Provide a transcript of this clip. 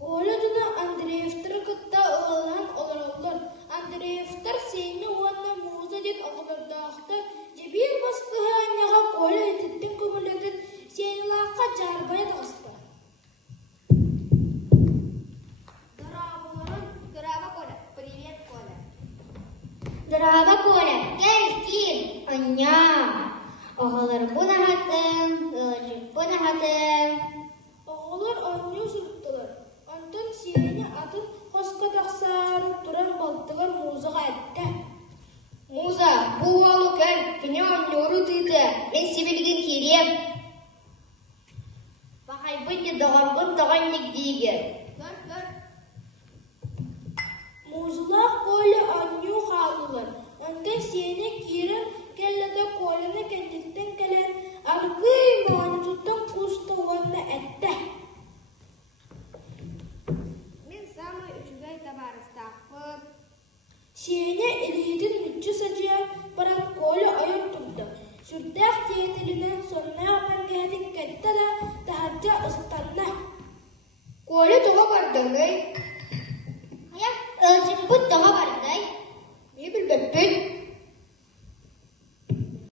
Колледжда Андреевтер кытта ылан олороллар. Андреевтер сені уанна муза дет оғылырдақтар. Жебир бастыға анняға коле етіттен көмірлетін сенілаққа жарбай дағысты. Здорово, Коля. Привет, Коля. Здорово, Коля. Gelsin. Anya. Oğalar bunahatın, ılacık bunahatın. Оғылар анню сұрыптылар. Антон сені атын қосқадақсар тұран балтығар музыға әтті. Муза, бұл алу кәл, кіне аннюру тыйды. Мен себелген керем. Бақай бұнде даған негдейге. Гөр. Музылақ коле анню қалылар. Антон сені керім келледі колені кәндеттен кәлен арғый мағаны тұттан құсты уанна әтті. Мен самый үчүгай табарыстақпын. Сені илейдің мүтчі сәжия баран коле айыр тұрды. Сүрдәқ тиетілінен сонна апаргәдік кәтті да тағаржа ұстанна. Коля тұға бардың,